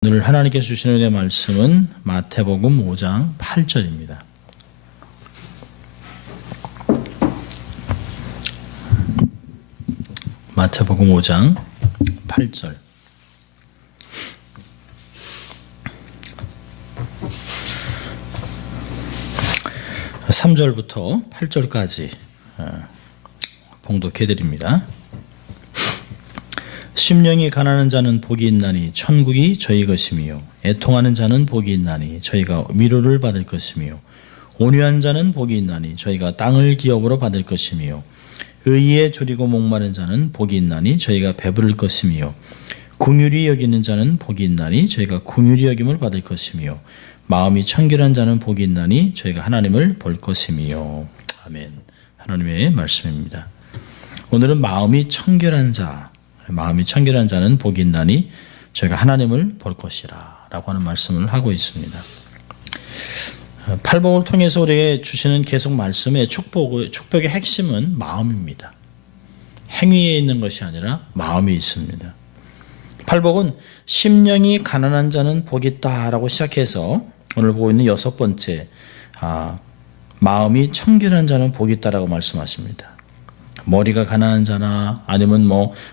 오늘 하나님께서 주시는 은혜의 말씀은 마태복음 5장 8절입니다. 마태복음 5장 8절. (3절부터) (8절까지) 봉독해드립니다. 심령이 가난한 자는 복이 있나니 천국이 저희 것이며, 애통하는 자는 복이 있나니 저희가 위로를 받을 것이며, 온유한 자는 복이 있나니 저희가 땅을 기업으로 받을 것이며, 의의에 졸이고 목마른 자는 복이 있나니 저희가 배부를 것이며, 긍휼히 여기는 자는 복이 있나니 저희가 긍휼히 여김을 받을 것이며, 마음이 청결한 자는 복이 있나니 저희가 하나님을 볼 것이며. 아멘. 하나님의 말씀입니다. 오늘은 마음이 청결한 자는 복이 있나니 저희가 하나님을 볼 것이라 라고 하는 말씀을 하고 있습니다. 팔복을 통해서 우리에게 주시는 계속 말씀의 축복의 핵심은 마음입니다. 행위에 있는 것이 아니라 마음이 있습니다. 팔복은 심령이 가난한 자는 복이 있다 라고 시작해서 오늘 보고 있는 여섯 번째, 마음이 청결한 자는 복이 있다라고 말씀하십니다. 머리가 가난한 자나 아니면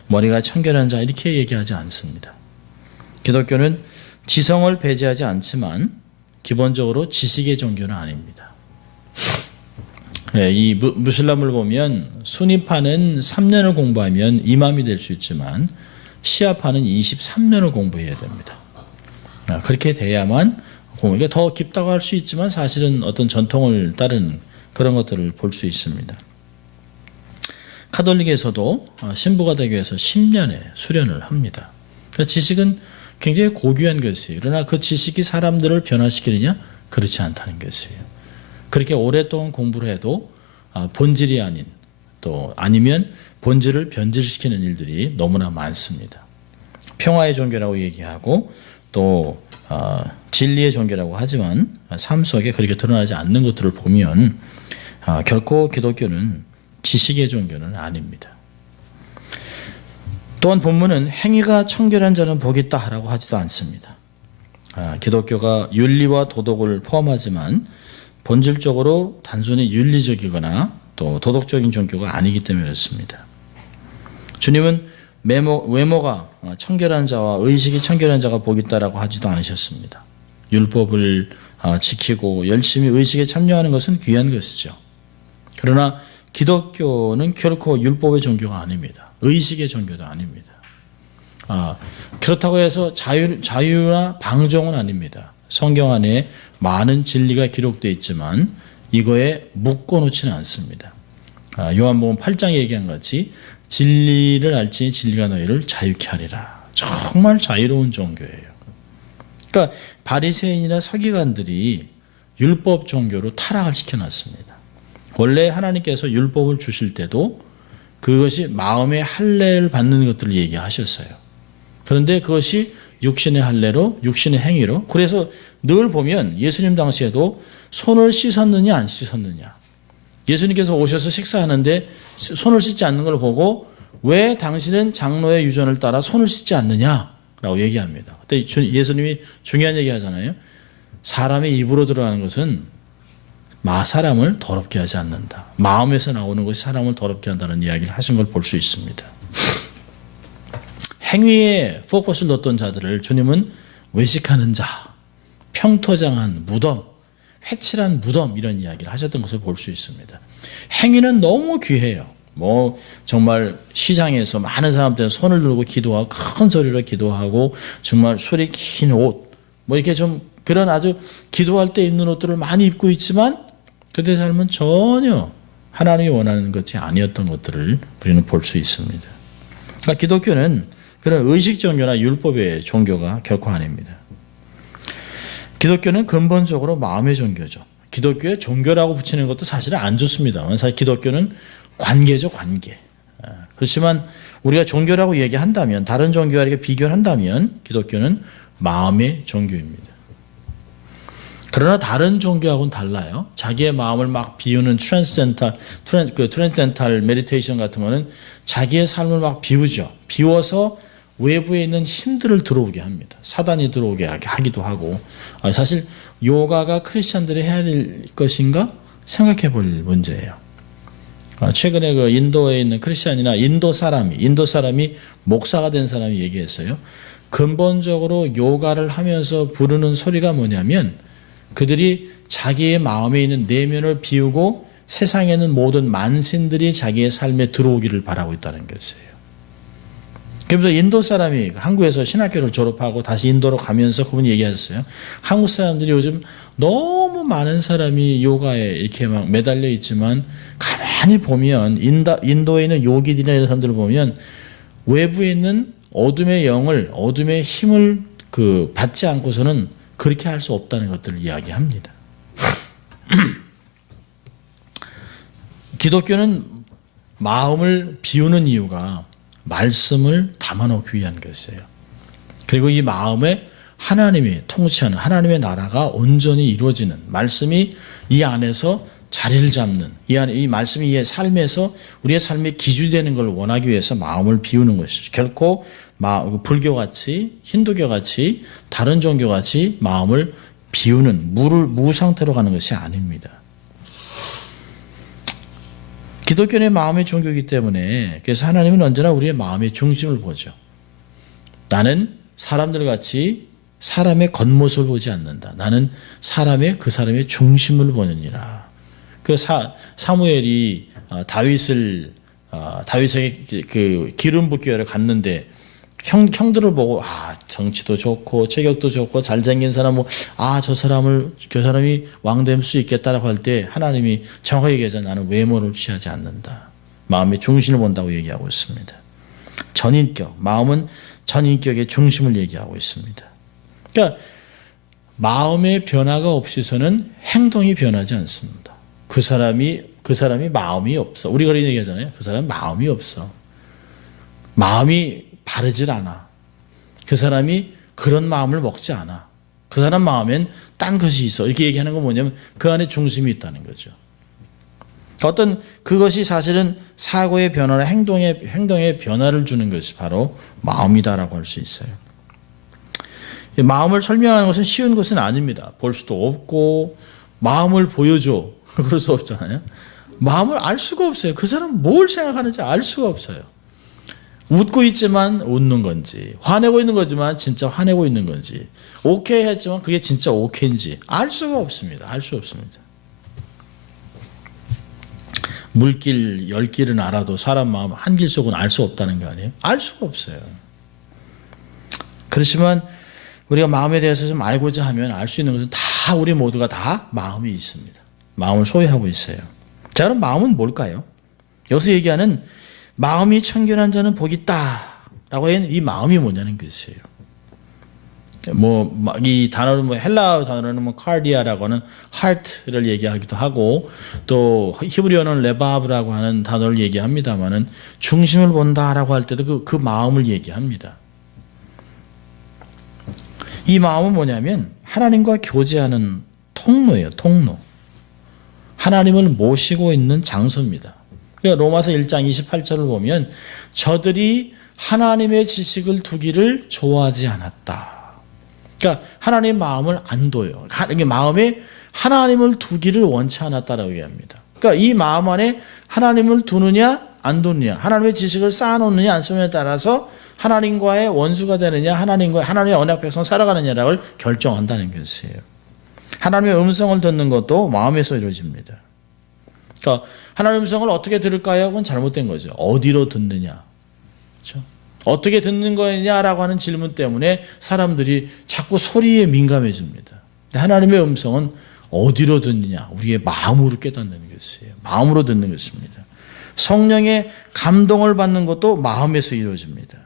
머리가 청결한 자 이렇게 얘기하지 않습니다. 기독교는 지성을 배제하지 않지만 기본적으로 지식의 종교는 아닙니다. 이 무슬람을 보면 수니파는 3년을 공부하면 이맘이 될 수 있지만 시아파는 23년을 공부해야 됩니다. 그렇게 돼야만 공부가 더 깊다고 할 수 있지만 사실은 어떤 전통을 따르는 그런 것들을 볼 수 있습니다. 카톨릭에서도 신부가 되기 위해서 10년의 수련을 합니다. 그러니까 지식은 굉장히 고귀한 것이에요. 그러나 그 지식이 사람들을 변화시키느냐? 그렇지 않다는 것이에요. 그렇게 오랫동안 공부를 해도 본질이 아닌, 또 아니면 본질을 변질시키는 일들이 너무나 많습니다. 평화의 종교라고 얘기하고 또 진리의 종교라고 하지만 삶 속에 그렇게 드러나지 않는 것들을 보면 결코 기독교는 지식의 종교는 아닙니다. 또한 본문은 행위가 청결한 자는 복이 있다라고 하지도 않습니다. 기독교가 윤리와 도덕을 포함하지만 본질적으로 단순히 윤리적이거나 또 도덕적인 종교가 아니기 때문에 그렇습니다. 주님은 외모가 청결한 자와 의식이 청결한 자가 복이 있다라고 하지도 않으셨습니다. 율법을 지키고 열심히 의식에 참여하는 것은 귀한 것이죠. 그러나 기독교는 결코 율법의 종교가 아닙니다. 의식의 종교도 아닙니다. 그렇다고 해서 자유나 방종은 아닙니다. 성경 안에 많은 진리가 기록되어 있지만 이거에 묶어놓지는 않습니다. 요한복음 8장에 얘기한 같이 진리를 알지니 진리가 너희를 자유케 하리라. 정말 자유로운 종교예요. 그러니까 바리새인이나 서기관들이 율법 종교로 타락을 시켜놨습니다. 원래 하나님께서 율법을 주실 때도 그것이 마음의 할례를 받는 것들을 얘기하셨어요. 그런데 그것이 육신의 할례로, 육신의 행위로, 그래서 늘 보면 예수님 당시에도 손을 씻었느냐 안 씻었느냐, 예수님께서 오셔서 식사하는데 손을 씻지 않는 걸 보고 왜 당신은 장로의 유전을 따라 손을 씻지 않느냐라고 얘기합니다. 그때 예수님이 중요한 얘기 하잖아요. 사람의 입으로 들어가는 것은 사람을 더럽게 하지 않는다. 마음에서 나오는 것이 사람을 더럽게 한다는 이야기를 하신 걸 볼 수 있습니다. 행위에 포커스를 뒀던 자들을 주님은 외식하는 자, 평토장한 무덤, 회칠한 무덤 이런 이야기를 하셨던 것을 볼 수 있습니다. 행위는 너무 귀해요. 정말 시장에서 많은 사람들은 손을 들고 기도하고 큰 소리로 기도하고 정말 술이 긴 옷, 이렇게 좀 그런 아주 기도할 때 입는 옷들을 많이 입고 있지만 그들의 삶은 전혀 하나님이 원하는 것이 아니었던 것들을 우리는 볼 수 있습니다. 그러니까 기독교는 그런 의식 종교나 율법의 종교가 결코 아닙니다. 기독교는 근본적으로 마음의 종교죠. 기독교에 종교라고 붙이는 것도 사실은 안 좋습니다만 사실 기독교는 관계죠, 관계. 그렇지만 우리가 종교라고 얘기한다면, 다른 종교와 이렇게 비교를 한다면 기독교는 마음의 종교입니다. 그러나 다른 종교하고는 달라요. 자기의 마음을 막 비우는 트랜센탈 메디테이션 같은 거는 자기의 삶을 막 비우죠. 비워서 외부에 있는 힘들을 들어오게 합니다. 사단이 들어오게 하기도 하고. 사실 요가가 크리스찬들이 해야 될 것인가 생각해 볼 문제예요. 최근에 그 인도에 있는 크리스찬이나 인도 사람이 목사가 된 사람이 얘기했어요. 근본적으로 요가를 하면서 부르는 소리가 뭐냐면 그들이 자기의 마음에 있는 내면을 비우고 세상에 있는 모든 만신들이 자기의 삶에 들어오기를 바라고 있다는 것이에요. 그래서 인도 사람이 한국에서 신학교를 졸업하고 다시 인도로 가면서 그분이 얘기하셨어요. 한국 사람들이 요즘 너무 많은 사람이 요가에 이렇게 막 매달려 있지만 가만히 보면 인도에 있는 요기들이나 이런 사람들을 보면 외부에 있는 어둠의 영을, 어둠의 힘을 받지 않고서는 그렇게 할 수 없다는 것들을 이야기합니다. 기독교는 마음을 비우는 이유가 말씀을 담아놓기 위한 것이에요. 그리고 이 마음에 하나님이 통치하는 하나님의 나라가 온전히 이루어지는 말씀이 이 안에서 자리를 잡는 이 말씀이 이 삶에서 우리의 삶의 기준이 되는 걸 원하기 위해서 마음을 비우는 것이죠. 결코 불교같이 힌두교같이 다른 종교같이 마음을 비우는 무 상태로 가는 것이 아닙니다. 기독교는 마음의 종교이기 때문에 그래서 하나님은 언제나 우리의 마음의 중심을 보죠. 나는 사람들같이 사람의 겉모습을 보지 않는다. 나는 그 사람의 중심을 보느니라. 그 사무엘이 다윗에게 그 기름 붓기를 갔는데 형들을 보고 정치도 좋고 체격도 좋고 잘생긴 사람 저 사람이 왕 될 수 있겠다라고 할 때 하나님이 정확하게 얘기하자 나는 외모를 취하지 않는다. 마음의 중심을 본다고 얘기하고 있습니다. 전인격, 마음은 전인격의 중심을 얘기하고 있습니다. 그러니까 마음의 변화가 없이서는 행동이 변하지 않습니다. 그 사람이 마음이 없어. 우리가 그런 얘기하잖아요. 그 사람은 마음이 없어. 마음이 바르질 않아. 그 사람이 그런 마음을 먹지 않아. 그 사람 마음엔 딴 것이 있어. 이렇게 얘기하는 건 뭐냐면 그 안에 중심이 있다는 거죠. 그것이 사실은 사고의 변화나 행동의 변화를 주는 것이 바로 마음이다라고 할 수 있어요. 마음을 설명하는 것은 쉬운 것은 아닙니다. 볼 수도 없고 마음을 보여줘. 그럴 수 없잖아요. 마음을 알 수가 없어요. 그 사람 뭘 생각하는지 알 수가 없어요. 웃고 있지만 웃는 건지 화내고 있는 거지만 진짜 화내고 있는 건지 오케이 했지만 그게 진짜 오케이인지 알 수가 없습니다. 알 수 없습니다. 물길 10길은 알아도 사람 마음 한 길 속은 알 수 없다는 거 아니에요? 알 수가 없어요. 그렇지만 우리가 마음에 대해서 좀 알고자 하면 알 수 있는 것은 다 우리 모두가 다 마음이 있습니다. 마음을 소유하고 있어요. 자, 그럼 마음은 뭘까요? 여기서 얘기하는 마음이 청결한 자는 복이 있다라고 하는 이 마음이 뭐냐는 것이에요. 이 단어는 헬라어 단어는 카르디아라고 하는 heart를 얘기하기도 하고 또 히브리어는 레바브라고 하는 단어를 얘기합니다만은 중심을 본다라고 할 때도 그 마음을 얘기합니다. 이 마음은 뭐냐면 하나님과 교제하는 통로예요. 통로. 하나님을 모시고 있는 장소입니다. 그러니까 로마서 1장 28절을 보면 저들이 하나님의 지식을 두기를 좋아하지 않았다. 그러니까 하나님의 마음을 안 둬요. 마음에 하나님을 두기를 원치 않았다라고 얘기합니다. 그러니까 이 마음 안에 하나님을 두느냐 안 두느냐, 하나님의 지식을 쌓아놓느냐 안 쌓느냐에 따라서 하나님과의 원수가 되느냐, 하나님의 언약 백성 살아가느냐를 결정한다는 것이에요. 하나님의 음성을 듣는 것도 마음에서 이루어집니다. 그러니까 하나님의 음성을 어떻게 들을까요? 그건 잘못된 거죠. 어디로 듣느냐, 그렇죠? 어떻게 듣는 거냐라고 하는 질문 때문에 사람들이 자꾸 소리에 민감해집니다. 하나님의 음성은 어디로 듣느냐? 우리의 마음으로 깨닫는 것이에요. 마음으로 듣는 것입니다. 성령의 감동을 받는 것도 마음에서 이루어집니다.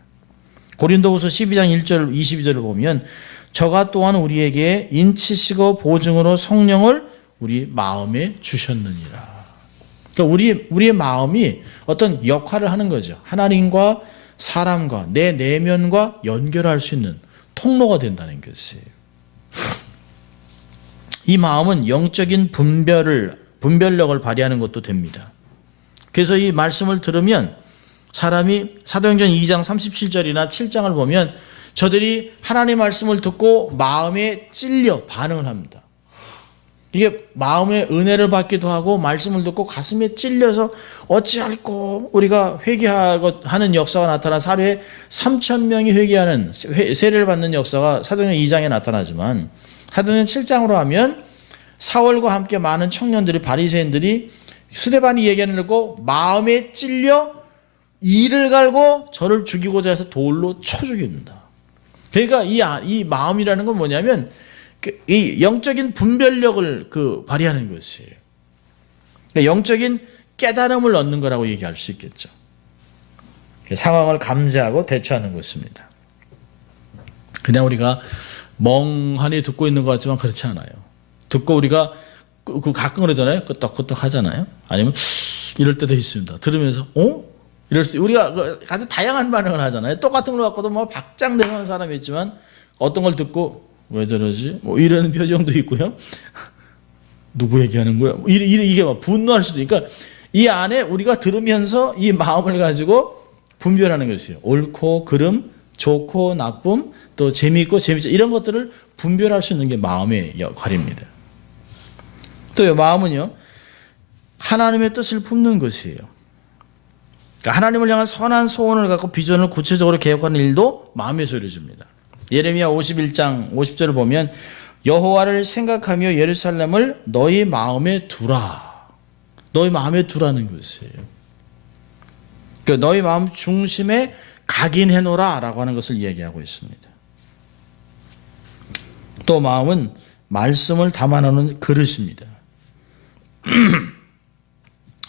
고린도후서 12장 1절 22절을 보면 저가 또한 우리에게 인치시고 보증으로 성령을 우리 마음에 주셨느니라. 그러니까 우리의 마음이 어떤 역할을 하는 거죠. 하나님과 사람과 내 내면과 연결할 수 있는 통로가 된다는 것이에요. 이 마음은 영적인 분별력을 발휘하는 것도 됩니다. 그래서 이 말씀을 들으면 사람이 사도행전 2장 37절이나 7장을 보면 저들이 하나님의 말씀을 듣고 마음에 찔려 반응을 합니다. 이게 마음의 은혜를 받기도 하고 말씀을 듣고 가슴에 찔려서 어찌할꼬 우리가 회개하고 하는 역사가 나타나 사례에 3,000명이 회개하는 세례를 받는 역사가 사도행전 2장에 나타나지만 사도행전 7장으로 하면 사울과 함께 많은 청년들이 바리새인들이 스데반이 얘기하는 걸 듣고 마음에 찔려 이를 갈고 저를 죽이고자 해서 돌로 쳐 죽입니다. 그러니까 이 마음이라는 건 뭐냐면 이 영적인 분별력을 발휘하는 것이에요. 그러니까 영적인 깨달음을 얻는 거라고 얘기할 수 있겠죠. 상황을 감지하고 대처하는 것입니다. 그냥 우리가 멍하니 듣고 있는 것 같지만 그렇지 않아요. 듣고 우리가 가끔 그러잖아요. 끄떡끄떡 하잖아요. 아니면 이럴 때도 있습니다. 들으면서 이럴 수 우리가 아주 다양한 반응을 하잖아요. 똑같은 걸 갖고도 뭐 박장대소한 사람이 있지만 어떤 걸 듣고 왜 저러지? 뭐 이런 표정도 있고요. 누구 얘기하는 거야? 이게 막 분노할 수도 있고. 그러니까 이 안에 우리가 들으면서 이 마음을 가지고 분별하는 것이에요. 옳고 그름, 좋고 나쁨, 또 재미있고 재미있죠. 이런 것들을 분별할 수 있는 게 마음의 역할입니다. 또 마음은요, 하나님의 뜻을 품는 것이에요. 그러니까 하나님을 향한 선한 소원을 갖고 비전을 구체적으로 계획하는 일도 마음에서 이루어집니다. 예레미야 51장 50절을 보면 여호와를 생각하며 예루살렘을 너희 마음에 두라. 너희 마음에 두라는 것이에요. 그러니까 너희 마음 중심에 각인해놓으라 라고 하는 것을 이야기하고 있습니다. 또 마음은 말씀을 담아놓는 그릇입니다.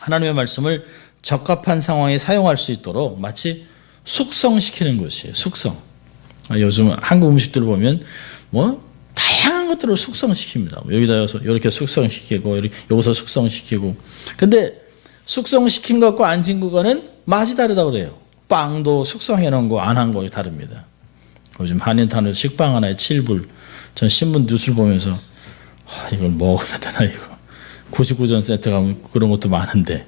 하나님의 말씀을 적합한 상황에 사용할 수 있도록 마치 숙성시키는 것이에요. 숙성. 요즘 한국 음식들 보면 뭐 다양한 것들을 숙성시킵니다. 여기다 이렇게 숙성시키고 여기서 숙성시키고. 근데 숙성시킨 것과 안 진 것과는 맛이 다르다고 그래요. 빵도 숙성해 놓은 거 안 한 거 다릅니다. 요즘 한인타운에서 식빵 하나에 7불. 전 신문 뉴스를 보면서 이걸 먹어야 되나 이거. 99전 세트 가면 그런 것도 많은데.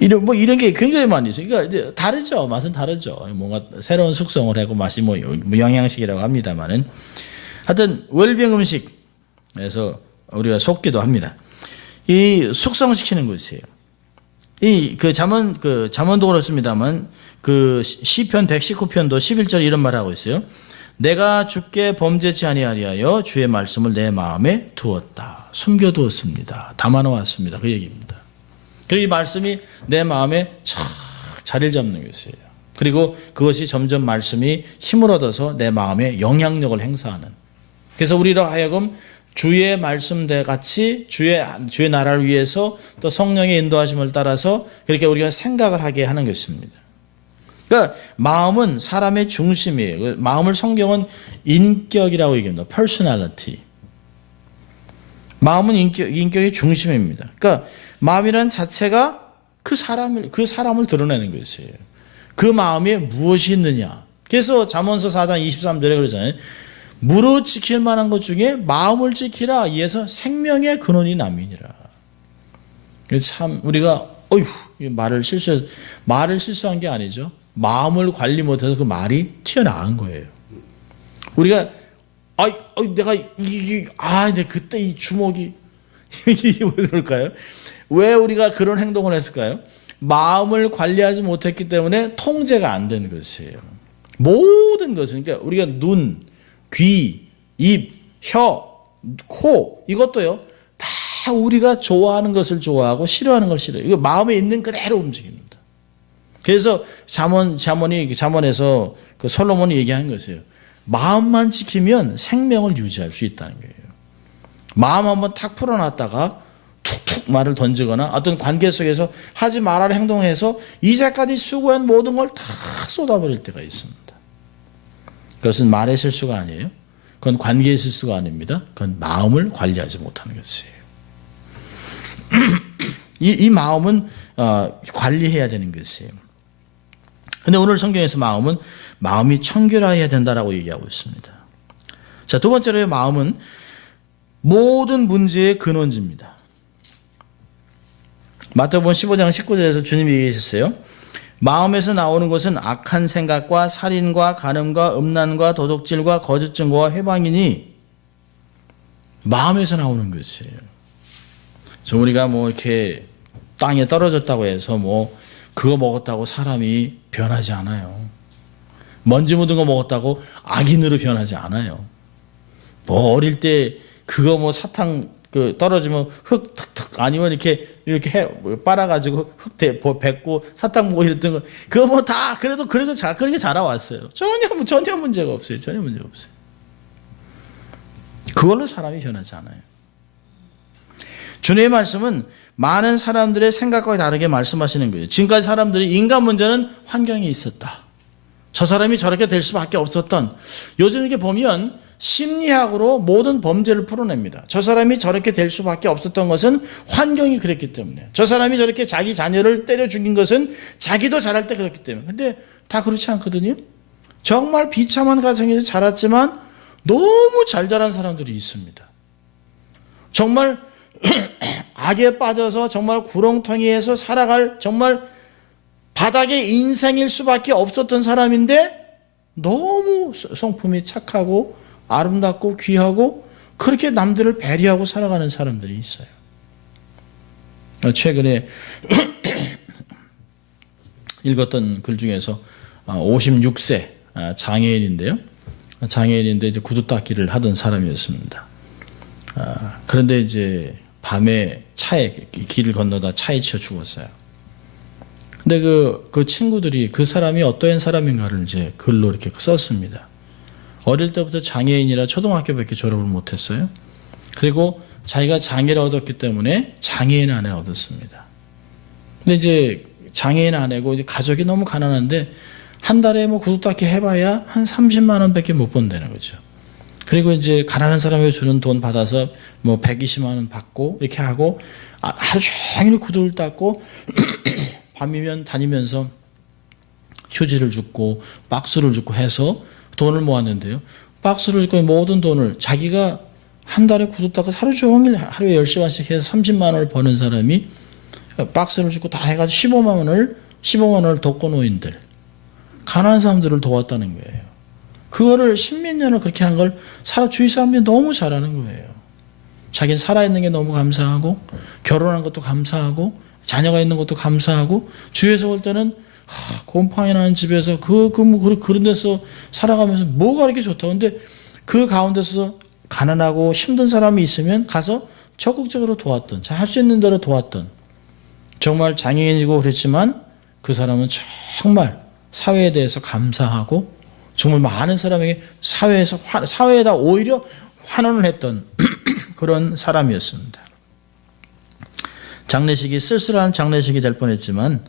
이런 게 굉장히 많이 있어요. 그러니까 이제 다르죠. 맛은 다르죠. 뭔가 새로운 숙성을 하고 맛이 뭐 영양식이라고 합니다만은. 하여튼, 웰빙 음식에서 우리가 속기도 합니다. 이 숙성시키는 것이에요. 잠언도 그렇습니다만, 시편 119편도 11절 이런 말 하고 있어요. 내가 주께 범죄치 아니하리하여 주의 말씀을 내 마음에 두었다. 숨겨두었습니다. 담아놓았습니다. 그 얘기입니다. 그리고 이 말씀이 내 마음에 착 자리를 잡는 것이에요. 그리고 그것이 점점 말씀이 힘을 얻어서 내 마음에 영향력을 행사하는. 그래서 우리로 하여금 주의 말씀대 같이 주의 나라를 위해서 또 성령의 인도하심을 따라서 그렇게 우리가 생각을 하게 하는 것입니다. 그러니까 마음은 사람의 중심이에요. 마음을 성경은 인격이라고 얘기합니다. personality. 마음은 인격의 중심입니다. 그러니까 마음이란 자체가 그 사람을 드러내는 것이에요. 그 마음에 무엇이 있느냐. 그래서 잠언서 4장 23절에 그러잖아요. 무릇 지킬 만한 것 중에 마음을 지키라. 이에서 생명의 근원이 남이니라. 참 우리가 말을 실수한 게 아니죠. 마음을 관리 못해서 그 말이 튀어나간 거예요. 우리가 내가 그때 이 주먹이 이게 왜 그럴까요? 왜 우리가 그런 행동을 했을까요? 마음을 관리하지 못했기 때문에 통제가 안 된 것이에요. 모든 것은 그러니까 우리가 눈, 귀, 입, 혀, 코 이것도요. 다 우리가 좋아하는 것을 좋아하고 싫어하는 걸 싫어해요. 이거 마음에 있는 그대로 움직입니다. 그래서 잠언에서 솔로몬이 얘기하는 것이에요. 마음만 지키면 생명을 유지할 수 있다는 거예요. 마음 한번 탁 풀어놨다가 툭툭 말을 던지거나 어떤 관계 속에서 하지 말아라 행동을 해서 이제까지 수고한 모든 걸 다 쏟아버릴 때가 있습니다. 그것은 말의 실수가 아니에요. 그건 관계의 실수가 아닙니다. 그건 마음을 관리하지 못하는 것이에요. 이 마음은 관리해야 되는 것이에요. 근데 오늘 성경에서 마음이 청결해야 된다라고 얘기하고 있습니다. 자, 두 번째로 마음은 모든 문제의 근원지입니다. 마태복음 15장 19절에서 주님이 얘기하셨어요. 마음에서 나오는 것은 악한 생각과 살인과 간음과 음란과 도둑질과 거짓 증거와 회방이니 마음에서 나오는 것이에요. 그래서 우리가 뭐 이렇게 땅에 떨어졌다고 해서 뭐 그거 먹었다고 사람이 변하지 않아요. 먼지 묻은 거 먹었다고 악인으로 변하지 않아요. 뭐 어릴 때 그거 뭐 사탕 그 떨어지면 흙 탁탁 아니면 이렇게 빨아가지고 흙 뱉고 사탕 먹고 이랬던 거 그거 뭐 다 그래도 그렇게 자라왔어요. 전혀 문제가 없어요. 전혀 문제가 없어요. 그걸로 사람이 변하지 않아요. 주님의 말씀은 많은 사람들의 생각과 다르게 말씀하시는 거예요. 지금까지 사람들이 인간 문제는 환경이 있었다. 저 사람이 저렇게 될 수밖에 없었던, 요즘 이렇게 보면 심리학으로 모든 범죄를 풀어냅니다. 저 사람이 저렇게 될 수밖에 없었던 것은 환경이 그랬기 때문에, 저 사람이 저렇게 자기 자녀를 때려 죽인 것은 자기도 자랄 때 그렇기 때문에. 근데 다 그렇지 않거든요. 정말 비참한 가정에서 자랐지만 너무 잘 자란 사람들이 있습니다. 정말 악에 빠져서 정말 구렁텅이에서 살아갈 정말 바닥의 인생일 수밖에 없었던 사람인데 너무 성품이 착하고 아름답고 귀하고 그렇게 남들을 배려하고 살아가는 사람들이 있어요. 최근에 읽었던 글 중에서 56세 장애인인데요. 장애인인데 이제 구두 닦기를 하던 사람이었습니다. 그런데 이제 밤에 길을 건너다 차에 치여 죽었어요. 근데 그 친구들이 그 사람이 어떠한 사람인가를 이제 글로 이렇게 썼습니다. 어릴 때부터 장애인이라 초등학교밖에 졸업을 못했어요. 그리고 자기가 장애를 얻었기 때문에 장애인 아내를 얻었습니다. 근데 이제 장애인 아내고 이제 가족이 너무 가난한데 한 달에 뭐 구두닦기 해봐야 한 30만 원밖에 못 번다는 거죠. 그리고 이제 가난한 사람에게 주는 돈 받아서 뭐 120만 원 받고 이렇게 하고 하루 종일 구두를 닦고 밤이면 다니면서 휴지를 줍고 박스를 줍고 해서 돈을 모았는데요. 박스를 줍고 모든 돈을 자기가 한 달에 구두 닦고 하루 종일 하루에 10시간씩 해서 30만 원을 버는 사람이 박스를 줍고 다 해가지고 15만 원을 독거노인들, 가난한 사람들을 도왔다는 거예요. 그거를 십몇 년을 그렇게 한 걸 주위 사람들이 너무 잘하는 거예요. 자기는 살아있는 게 너무 감사하고 결혼한 것도 감사하고 자녀가 있는 것도 감사하고 주위에서 볼 때는 곰팡이 나는 집에서 그런 데서 살아가면서 뭐가 이렇게 좋다고. 근데 그 가운데서 가난하고 힘든 사람이 있으면 가서 적극적으로 도왔던, 할 수 있는 대로 도왔던, 정말 장애인이고 그랬지만 그 사람은 정말 사회에 대해서 감사하고 정말 많은 사람에게 사회에다 오히려 환원을 했던 그런 사람이었습니다. 장례식이 쓸쓸한 장례식이 될 뻔했지만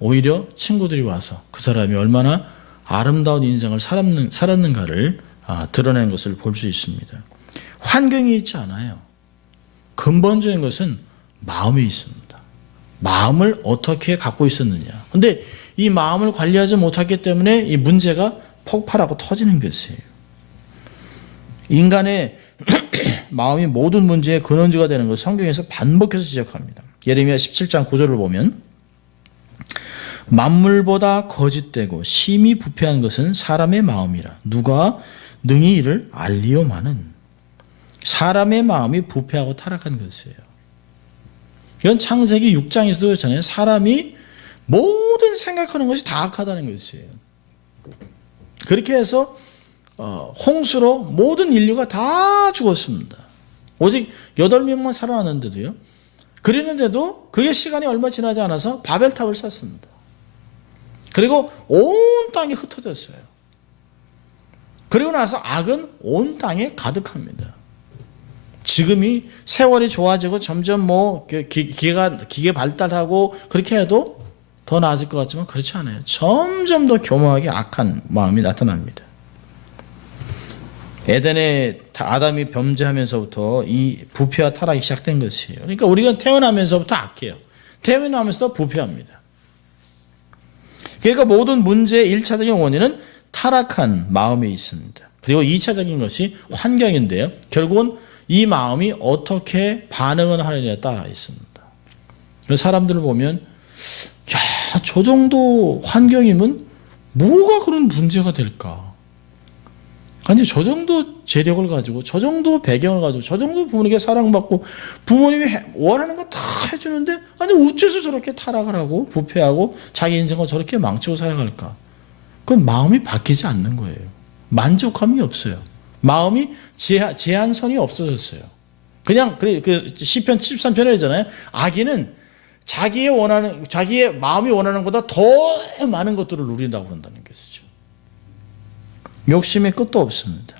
오히려 친구들이 와서 그 사람이 얼마나 아름다운 인생을 살았는가를 드러낸 것을 볼 수 있습니다. 환경이 있지 않아요. 근본적인 것은 마음에 있습니다. 마음을 어떻게 갖고 있었느냐. 그런데 이 마음을 관리하지 못했기 때문에 이 문제가 폭발하고 터지는 것이에요. 인간의 마음이 모든 문제의 근원지가 되는 것을 성경에서 반복해서 지적합니다. 예레미야 17장 9절을 보면 만물보다 거짓되고 심히 부패한 것은 사람의 마음이라 누가 능히 이를 알리오마는. 사람의 마음이 부패하고 타락한 것이에요. 이건 창세기 6장에서도 그렇잖아요. 사람이 모든 생각하는 것이 다 악하다는 것이에요. 그렇게 해서 홍수로 모든 인류가 다 죽었습니다. 오직 8명만 살아났는데도요. 그랬는데도 그의 시간이 얼마 지나지 않아서 바벨탑을 쌓습니다. 그리고 온 땅이 흩어졌어요. 그리고 나서 악은 온 땅에 가득합니다. 지금이 세월이 좋아지고 점점 뭐 기계 발달하고 그렇게 해도 더 나아질 것 같지만 그렇지 않아요. 점점 더 교묘하게 악한 마음이 나타납니다. 에덴에 아담이 범죄하면서부터 이 부패와 타락이 시작된 것이에요. 그러니까 우리가 태어나면서부터 악해요. 태어나면서 부패합니다. 그러니까 모든 문제의 1차적인 원인은 타락한 마음에 있습니다. 그리고 2차적인 것이 환경인데요. 결국은 이 마음이 어떻게 반응을 하느냐에 따라 있습니다. 사람들을 보면 저 정도 환경이면 뭐가 그런 문제가 될까? 아니, 저 정도 재력을 가지고, 저 정도 배경을 가지고, 저 정도 부모님께 사랑받고, 부모님이 원하는 거 다 해주는데, 아니, 어째서 저렇게 타락을 하고, 부패하고, 자기 인생을 저렇게 망치고 살아갈까? 그건 마음이 바뀌지 않는 거예요. 만족함이 없어요. 마음이 제한선이 없어졌어요. 그냥, 그 시편 73편에 있잖아요. 악인은 자기의 마음이 원하는 것보다 더 많은 것들을 누린다고 그런다는 것이죠. 욕심의 끝도 없습니다.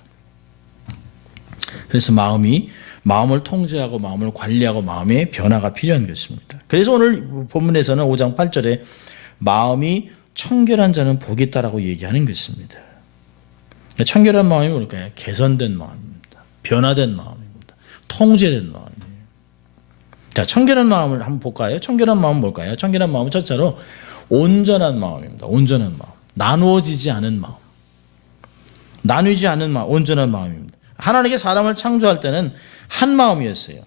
그래서 마음을 통제하고 마음을 관리하고 마음의 변화가 필요한 것입니다. 그래서 오늘 본문에서는 5장 8절에 마음이 청결한 자는 복이 있다라고 얘기하는 것입니다. 청결한 마음이 뭘까요? 개선된 마음입니다. 변화된 마음입니다. 통제된 마음이에요. 자, 청결한 마음을 한번 볼까요? 청결한 마음은 뭘까요? 청결한 마음은 첫째로 온전한 마음입니다. 온전한 마음. 나누어지지 않은 마음. 나누지 않은 마음, 온전한 마음입니다. 하나님께 사람을 창조할 때는 한 마음이었어요.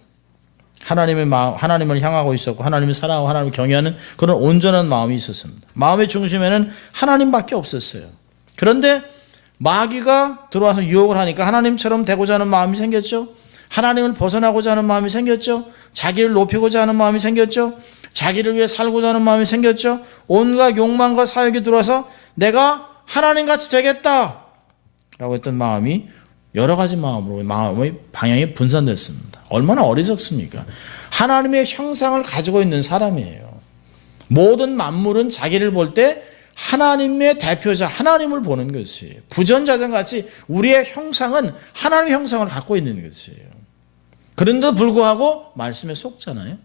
하나님의 마음, 하나님을 향하고 있었고 하나님을 사랑하고 하나님을 경외하는 그런 온전한 마음이 있었습니다. 마음의 중심에는 하나님밖에 없었어요. 그런데 마귀가 들어와서 유혹을 하니까 하나님처럼 되고자 하는 마음이 생겼죠. 하나님을 벗어나고자 하는 마음이 생겼죠. 자기를 높이고자 하는 마음이 생겼죠. 자기를 위해 살고자 하는 마음이 생겼죠. 온갖 욕망과 사욕이 들어와서 내가 하나님같이 되겠다 라고 했던 마음이 여러 가지 마음으로 마음의 방향이 분산됐습니다. 얼마나 어리석습니까? 하나님의 형상을 가지고 있는 사람이에요. 모든 만물은 자기를 볼 때 하나님의 대표자 하나님을 보는 것이에요. 부전자전 같이 우리의 형상은 하나님의 형상을 갖고 있는 것이에요. 그런데도 불구하고 말씀에 속잖아요.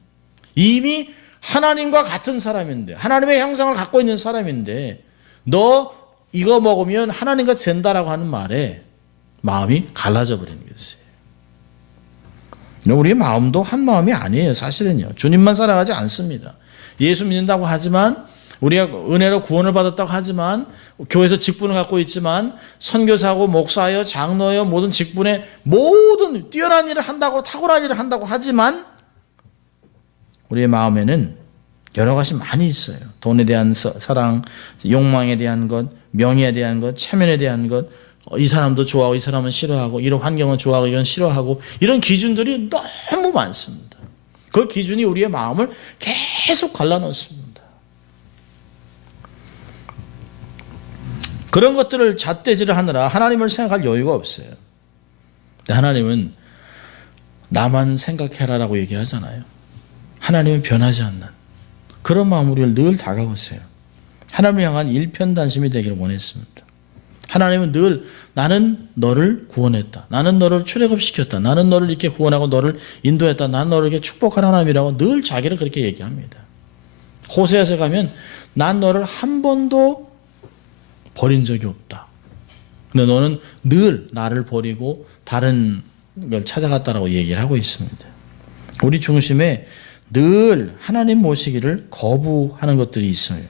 이미 하나님과 같은 사람인데 하나님의 형상을 갖고 있는 사람인데 너 이거 먹으면 하나님과 된다라고 하는 말에 마음이 갈라져 버리는 것이에요. 우리의 마음도 한 마음이 아니에요. 사실은요. 주님만 살아가지 않습니다. 예수 믿는다고 하지만 우리가 은혜로 구원을 받았다고 하지만 교회에서 직분을 갖고 있지만 선교사고 목사여 장로여 모든 직분에 모든 뛰어난 일을 한다고 탁월한 일을 한다고 하지만 우리의 마음에는 여러 가지 많이 있어요. 돈에 대한 사랑, 욕망에 대한 것, 명예에 대한 것, 체면에 대한 것, 이 사람도 좋아하고 이 사람은 싫어하고 이런 환경은 좋아하고 이건 싫어하고 이런 기준들이 너무 많습니다. 그 기준이 우리의 마음을 계속 갈라놓습니다. 그런 것들을 잣대질을 하느라 하나님을 생각할 여유가 없어요. 하나님은 나만 생각해라라고 얘기하잖아요. 하나님은 변하지 않는 그런 마음으로 우리를 늘 다가오세요. 하나님을 향한 일편단심이 되기를 원했습니다. 하나님은 늘 나는 너를 구원했다. 나는 너를 출애굽시켰다. 나는 너를 이렇게 구원하고 너를 인도했다. 나는 너를 이렇게 축복한 하나님이라고 늘 자기를 그렇게 얘기합니다. 호세아서 가면 난 너를 한 번도 버린 적이 없다. 근데 너는 늘 나를 버리고 다른 걸 찾아갔다라고 얘기를 하고 있습니다. 우리 중심에 늘 하나님 모시기를 거부하는 것들이 있어요.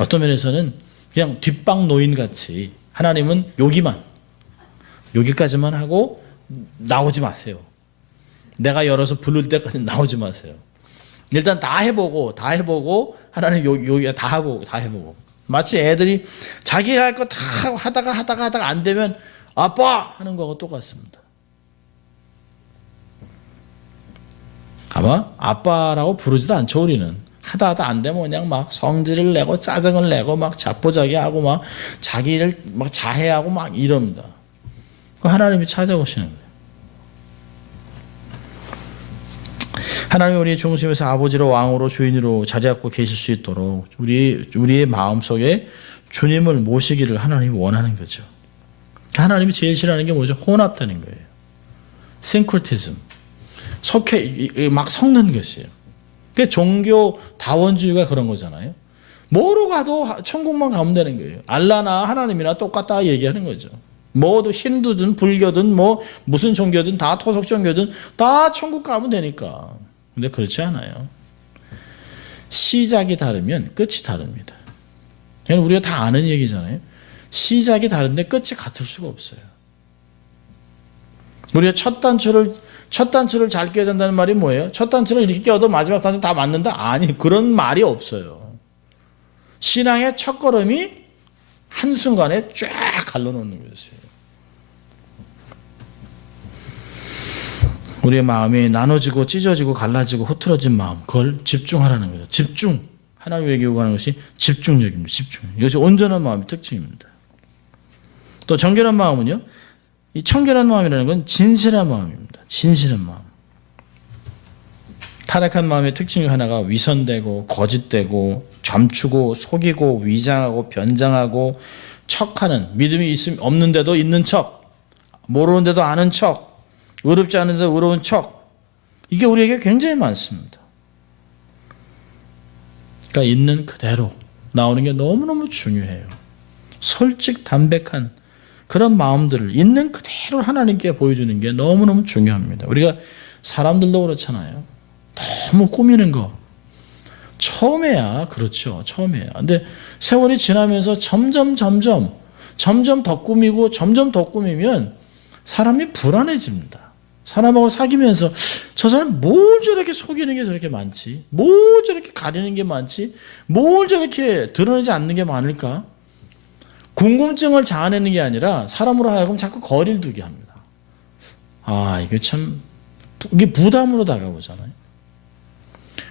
어떤 면에서는 그냥 뒷방 노인같이 하나님은 여기까지만 하고 나오지 마세요. 내가 열어서 부를 때까지 나오지 마세요. 일단 다 해보고 하나님 여기 다 해보고 마치 애들이 자기가 할 거 다 하다가 안 되면 아빠 하는 거하고 똑같습니다. 아마 아빠라고 부르지도 않죠. 우리는 하다 안 되면 그냥 막 성질을 내고 짜증을 내고 막 자포자기하고 막 자기를 막 자해하고 막 이럽니다. 하나님이 찾아오시는 거예요. 하나님이 우리의 중심에서 아버지로 왕으로 주인으로 자리 잡고 계실 수 있도록 우리의 마음속에 주님을 모시기를 하나님이 원하는 거죠. 하나님이 제일 싫어하는 게 뭐죠? 혼합되는 거예요. 싱크리티즘. 막 섞는 것이에요. 그 종교 다원주의가 그런 거잖아요. 뭐로 가도 천국만 가면 되는 거예요. 알라나 하나님이나 똑같다 얘기하는 거죠. 뭐도 힌두든 불교든 뭐 무슨 종교든 다 토속 종교든 다 천국 가면 되니까. 근데 그렇지 않아요. 시작이 다르면 끝이 다릅니다. 우리가 다 아는 얘기잖아요. 시작이 다른데 끝이 같을 수가 없어요. 우리가 첫 단추를 잘 껴야 된다는 말이 뭐예요? 첫 단추를 이렇게 껴도 마지막 단추 다 맞는다? 아니, 그런 말이 없어요. 신앙의 첫 걸음이 한순간에 쫙 갈라놓는 것이에요. 우리의 마음이 나눠지고 찢어지고 갈라지고 흐트러진 마음, 그걸 집중하라는 거죠. 집중. 하나님에게 요구하는 것이 집중력입니다. 집중. 이것이 온전한 마음의 특징입니다. 또 정결한 마음은요, 이 청결한 마음이라는 건 진실한 마음입니다. 진실한 마음. 타락한 마음의 특징 중 하나가 위선되고 거짓되고 감추고 속이고 위장하고 변장하고 척하는, 믿음이 없는데도 있는 척, 모르는데도 아는 척, 의롭지 않은데도 의로운 척, 이게 우리에게 굉장히 많습니다. 그러니까 있는 그대로 나오는 게 너무너무 중요해요. 솔직 담백한 그런 마음들을 있는 그대로 하나님께 보여주는 게 너무너무 중요합니다. 우리가 사람들도 그렇잖아요. 너무 꾸미는 거. 처음에야 그렇죠. 처음에야. 근데 세월이 지나면서 점점 더 꾸미고 점점 더 꾸미면 사람이 불안해집니다. 사람하고 사귀면서 저 사람 뭘 저렇게 속이는 게 저렇게 많지? 뭘 저렇게 가리는 게 많지? 뭘 저렇게 드러내지 않는 게 많을까? 궁금증을 자아내는 게 아니라 사람으로 하여금 자꾸 거리를 두게 합니다. 아, 이게 참, 이게 부담으로 다가오잖아요.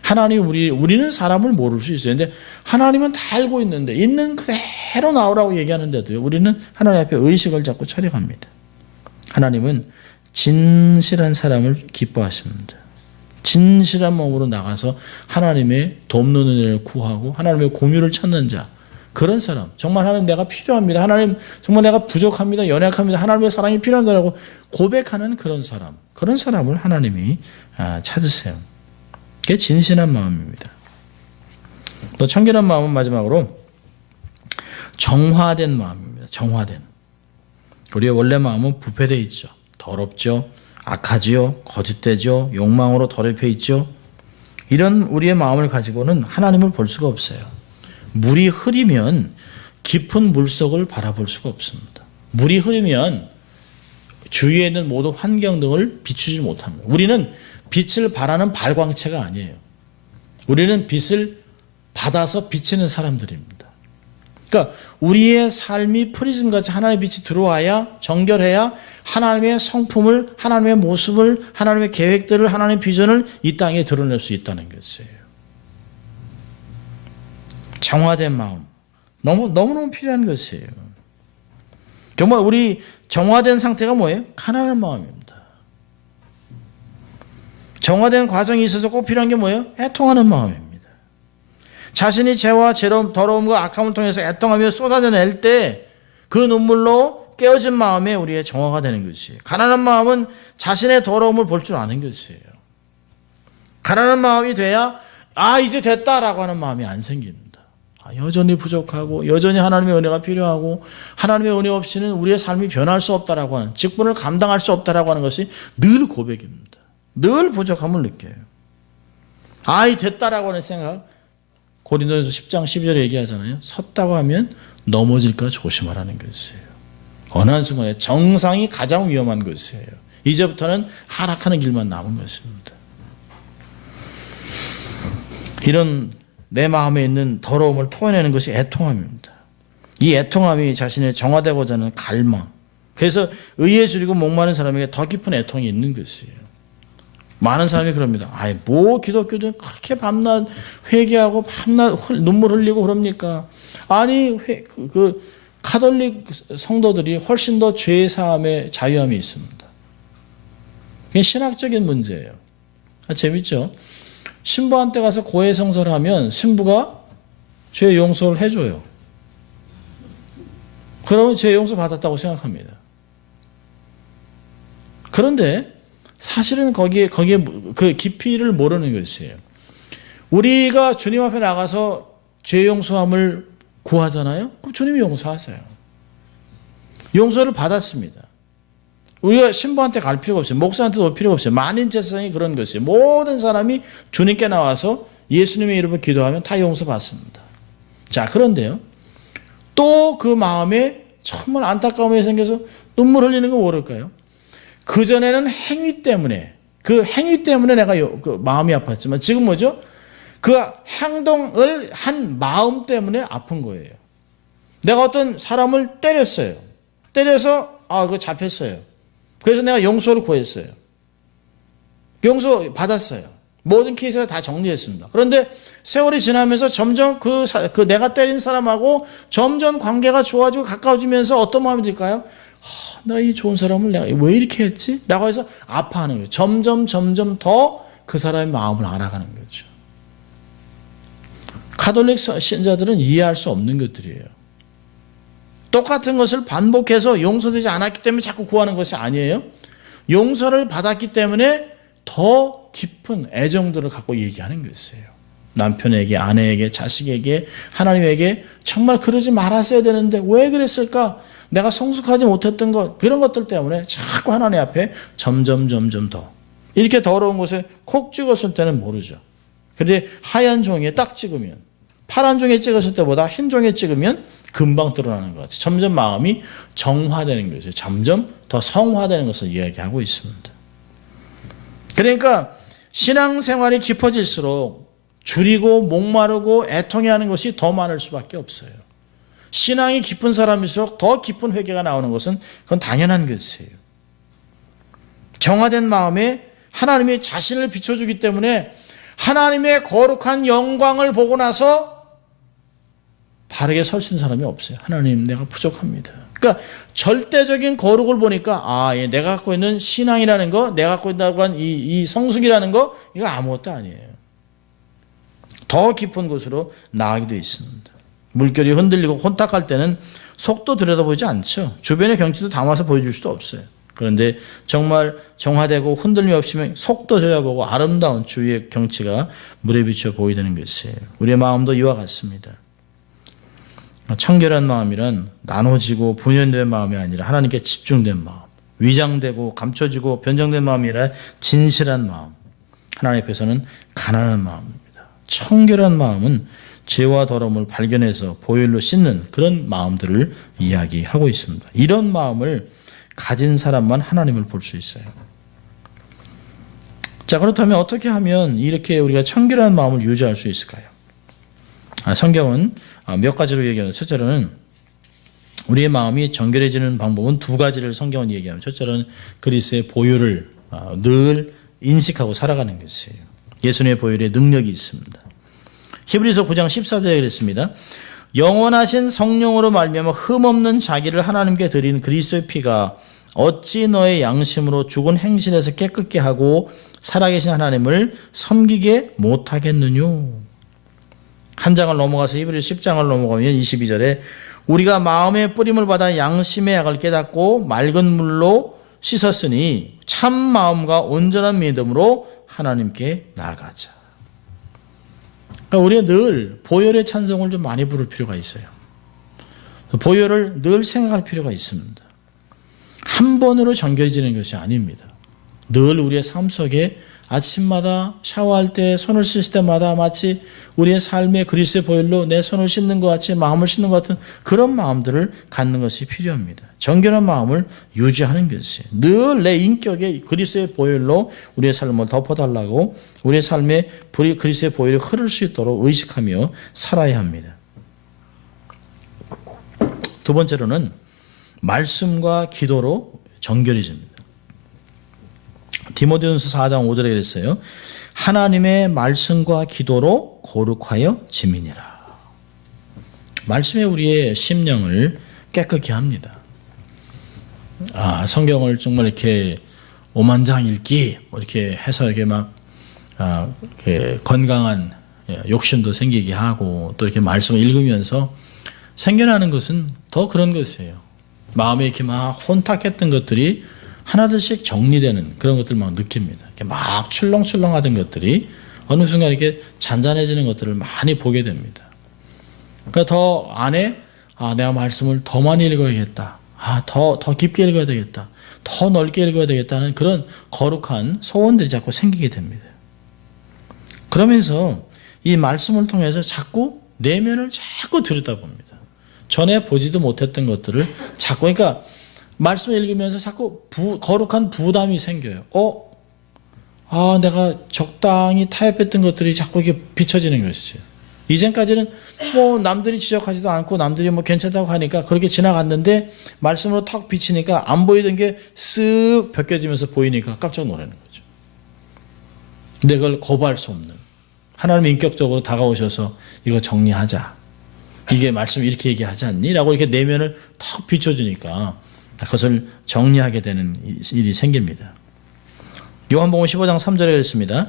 하나님, 우리는 사람을 모를 수 있어요. 근데 하나님은 다 알고 있는데, 있는 그대로 나오라고 얘기하는데도요, 우리는 하나님 앞에 의식을 자꾸 차려갑니다. 하나님은 진실한 사람을 기뻐하십니다. 진실한 마음으로 나가서 하나님의 돕는 은혜를 구하고 하나님의 공유를 찾는 자, 그런 사람, 정말 하나님 내가 필요합니다. 하나님 정말 내가 부족합니다. 연약합니다. 하나님의 사랑이 필요하다고 고백하는 그런 사람을 하나님이 찾으세요. 그게 진실한 마음입니다. 또 청결한 마음은 마지막으로 정화된 마음입니다. 정화된. 우리의 원래 마음은 부패되어 있죠. 더럽죠. 악하지요. 거짓되죠. 욕망으로 더럽혀 있죠. 이런 우리의 마음을 가지고는 하나님을 볼 수가 없어요. 물이 흐리면 깊은 물속을 바라볼 수가 없습니다. 물이 흐리면 주위에 있는 모든 환경 등을 비추지 못합니다. 우리는 빛을 발하는 발광체가 아니에요. 우리는 빛을 받아서 비치는 사람들입니다. 그러니까 우리의 삶이 프리즘같이 하나님의 빛이 들어와야, 정결해야 하나님의 성품을, 하나님의 모습을, 하나님의 계획들을, 하나님의 비전을 이 땅에 드러낼 수 있다는 것이에요. 정화된 마음, 너무너무 필요한 것이에요. 정말 우리 정화된 상태가 뭐예요? 가난한 마음입니다. 정화된 과정이 있어서 꼭 필요한 게 뭐예요? 애통하는 마음입니다. 자신이 죄와 더러움과 악함을 통해서 애통하며 쏟아내낼 때 그 눈물로 깨어진 마음에 우리의 정화가 되는 것이에요. 가난한 마음은 자신의 더러움을 볼 줄 아는 것이에요. 가난한 마음이 돼야 이제 됐다라고 하는 마음이 안 생깁니다. 여전히 부족하고 여전히 하나님의 은혜가 필요하고 하나님의 은혜 없이는 우리의 삶이 변할 수 없다라고 하는, 직분을 감당할 수 없다라고 하는 것이 늘 고백입니다. 늘 부족함을 느껴요. 됐다라고 하는 생각, 고린도전서 10장 12절에 얘기하잖아요. 섰다고 하면 넘어질까 조심하라는 것이에요. 어느 한순간에 정상이 가장 위험한 것이에요. 이제부터는 하락하는 길만 남은 것입니다. 이런 내 마음에 있는 더러움을 토해내는 것이 애통함입니다. 이 애통함이 자신의 정화되고자 하는 갈망. 그래서 의에 줄이고 목마른 사람에게 더 깊은 애통이 있는 것이에요. 많은 사람이 그럽니다. 기독교들 그렇게 밤낮 회개하고 밤낮 눈물 흘리고 그럽니까? 카톨릭 성도들이 훨씬 더 죄 사함의 자유함이 있습니다. 이게 신학적인 문제예요. 재밌죠? 신부한테 가서 고해성사를 하면 신부가 죄 용서를 해줘요. 그러면 죄 용서 받았다고 생각합니다. 그런데 사실은 거기에 그 깊이를 모르는 것이에요. 우리가 주님 앞에 나가서 죄 용서함을 구하잖아요. 그럼 주님이 용서하세요. 용서를 받았습니다. 우리가 신부한테 갈 필요가 없어요. 목사한테도 올 필요가 없어요. 만인제사장이 그런 것이에요. 모든 사람이 주님께 나와서 예수님의 이름으로 기도하면 다 용서받습니다. 자, 그런데요, 또 그 마음에 정말 안타까움이 생겨서 눈물 흘리는 건 모를까요? 그전에는 행위 때문에, 그 행위 때문에 내가 그 마음이 아팠지만 지금 뭐죠? 그 행동을 한 마음 때문에 아픈 거예요. 내가 어떤 사람을 때렸어요. 때려서 그거 잡혔어요. 그래서 내가 용서를 구했어요. 용서 받았어요. 모든 케이스가 다 정리했습니다. 그런데 세월이 지나면서 점점 그 내가 때린 사람하고 점점 관계가 좋아지고 가까워지면서 어떤 마음이 들까요? 나 이 좋은 사람을 내가 왜 이렇게 했지? 라고 해서 아파하는 거예요. 점점 더 그 사람의 마음을 알아가는 거죠. 가톨릭 신자들은 이해할 수 없는 것들이에요. 똑같은 것을 반복해서 용서되지 않았기 때문에 자꾸 구하는 것이 아니에요. 용서를 받았기 때문에 더 깊은 애정들을 갖고 얘기하는 것이에요. 남편에게, 아내에게, 자식에게, 하나님에게 정말 그러지 말았어야 되는데 왜 그랬을까? 내가 성숙하지 못했던 것, 그런 것들 때문에 자꾸 하나님 앞에 점점 더. 이렇게 더러운 곳에 콕 찍었을 때는 모르죠. 그런데 하얀 종이에 딱 찍으면, 파란 종이에 찍었을 때보다 흰 종이에 찍으면 금방 드러나는 것 같아요. 점점 마음이 정화되는 것이죠. 점점 더 성화되는 것을 이야기하고 있습니다. 그러니까 신앙생활이 깊어질수록 줄이고 목마르고 애통해하는 것이 더 많을 수밖에 없어요. 신앙이 깊은 사람일수록 더 깊은 회개가 나오는 것은 그건 당연한 것이에요. 정화된 마음에 하나님이 자신을 비춰주기 때문에 하나님의 거룩한 영광을 보고 나서 바르게 설 수 있는 사람이 없어요. 하나님, 내가 부족합니다. 그러니까 절대적인 거룩을 보니까 내가 갖고 있는 신앙이라는 거, 내가 갖고 있다고 한 이 성숙이라는 거, 이거 아무것도 아니에요. 더 깊은 곳으로 나아가게 되어 있습니다. 물결이 흔들리고 혼탁할 때는 속도 들여다보지 않죠. 주변의 경치도 담아서 보여줄 수도 없어요. 그런데 정말 정화되고 흔들림이 없으면 속도 조여보고 아름다운 주위의 경치가 물에 비쳐 보이게 되는 것이에요. 우리의 마음도 이와 같습니다. 청결한 마음이란 나눠지고 분열된 마음이 아니라 하나님께 집중된 마음, 위장되고 감춰지고 변정된 마음이 아니라 진실한 마음, 하나님 앞에서는 가난한 마음입니다. 청결한 마음은 죄와 더러움을 발견해서 보혈로 씻는 그런 마음들을 이야기하고 있습니다. 이런 마음을 가진 사람만 하나님을 볼 수 있어요. 자, 그렇다면 어떻게 하면 이렇게 우리가 청결한 마음을 유지할 수 있을까요? 성경은 몇 가지로 얘기합니다. 첫째로는 우리의 마음이 정결해지는 방법은 두 가지를 성경은 얘기합니다. 첫째로는 그리스도의 보혈을 늘 인식하고 살아가는 것이에요. 예수님의 보혈에 능력이 있습니다. 히브리서 9장 14절에 그랬습니다. 영원하신 성령으로 말미암아 흠없는 자기를 하나님께 드린 그리스도의 피가 어찌 너의 양심으로 죽은 행실에서 깨끗게 하고 살아계신 하나님을 섬기게 못하겠느뇨. 한 장을 넘어가서 히브리서 10장을 넘어가면 22절에 우리가 마음의 뿌림을 받아 양심의 약을 깨닫고 맑은 물로 씻었으니 참 마음과 온전한 믿음으로 하나님께 나아가자. 그러니까 우리가 늘 보혈의 찬송을 좀 많이 부를 필요가 있어요. 보혈을 늘 생각할 필요가 있습니다. 한 번으로 정결해지는 것이 아닙니다. 늘 우리의 삶 속에 아침마다 샤워할 때 손을 씻을 때마다 마치 우리의 삶에 그리스도의 보혈로 내 손을 씻는 것 같이 마음을 씻는 것 같은 그런 마음들을 갖는 것이 필요합니다. 정결한 마음을 유지하는 것이에요. 늘 내 인격에 그리스도의 보혈로 우리의 삶을 덮어달라고 우리의 삶에 그리스도의 보혈이 흐를 수 있도록 의식하며 살아야 합니다. 두 번째로는 말씀과 기도로 정결해집니다. 디모데전서 4장 5절에 그랬어요. 하나님의 말씀과 기도로 거룩하여 지민이라. 말씀이 우리의 심령을 깨끗게 합니다. 성경을 정말 이렇게 5만 장 읽기 이렇게 해서 이렇게 막 이렇게 건강한 욕심도 생기게 하고 또 이렇게 말씀을 읽으면서 생겨나는 것은 더 그런 것이에요. 마음에 이렇게 막 혼탁했던 것들이 하나둘씩 정리되는 그런 것들을 막 느낍니다. 이렇게 막 출렁출렁하던 것들이 어느 순간 이렇게 잔잔해지는 것들을 많이 보게 됩니다. 그러니까 더 안에 내가 말씀을 더 많이 읽어야겠다. 더 깊게 읽어야 되겠다. 더 넓게 읽어야 되겠다는 그런 거룩한 소원들이 자꾸 생기게 됩니다. 그러면서 이 말씀을 통해서 자꾸 내면을 자꾸 들여다봅니다. 전에 보지도 못했던 것들을 자꾸, 그러니까 말씀을 읽으면서 자꾸 거룩한 부담이 생겨요. 내가 적당히 타협했던 것들이 자꾸 이게 비춰지는 것이죠. 이전까지는 뭐 남들이 지적하지도 않고 남들이 뭐 괜찮다고 하니까 그렇게 지나갔는데 말씀으로 탁 비치니까 안 보이던 게 쓱 벗겨지면서 보이니까 깜짝 놀라는 거죠. 근데 그걸 거부할 수 없는, 하나님이 인격적으로 다가오셔서 이거 정리하자, 이게 말씀이 이렇게 얘기하지 않니? 라고 이렇게 내면을 탁 비춰주니까 그것을 정리하게 되는 일이 생깁니다. 요한복음 15장 3절에 그랬습니다.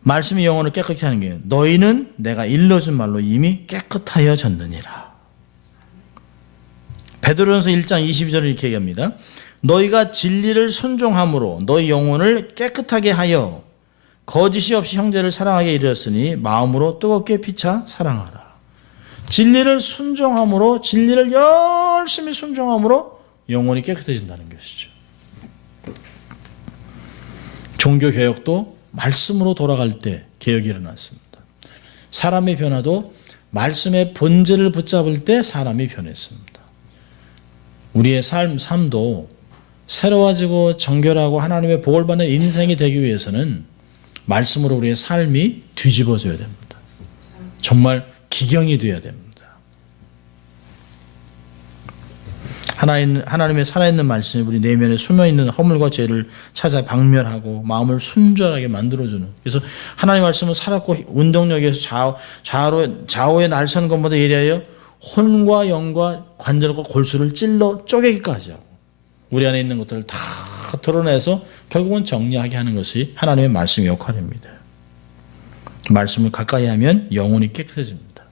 말씀이 영혼을 깨끗게 하는 게, 너희는 내가 일러준 말로 이미 깨끗하여졌느니라. 베드로전서 1장 22절을 이렇게 얘기합니다. 너희가 진리를 순종함으로 너희 영혼을 깨끗하게 하여 거짓이 없이 형제를 사랑하게 이르렀으니 마음으로 뜨겁게 피차 사랑하라. 진리를 순종함으로, 진리를 열심히 순종함으로 영혼이 깨끗해진다는 것이죠. 종교개혁도 말씀으로 돌아갈 때 개혁이 일어났습니다. 사람의 변화도 말씀의 본질을 붙잡을 때 사람이 변했습니다. 우리의 삶도 새로워지고 정결하고 하나님의 복을 받는 인생이 되기 위해서는 말씀으로 우리의 삶이 뒤집어져야 됩니다. 정말 기경이 되어야 됩니다. 하나님의 살아있는 말씀이 우리 내면에 숨어있는 허물과 죄를 찾아 박멸하고 마음을 순전하게 만들어주는, 그래서 하나님의 말씀은 살았고 운동력에서 좌우에 날선 것보다 예리하여 혼과 영과 관절과 골수를 찔러 쪼개기까지 하고 우리 안에 있는 것들을 다 드러내서 결국은 정리하게 하는 것이 하나님의 말씀의 역할입니다. 말씀을 가까이 하면 영혼이 깨끗해집니다.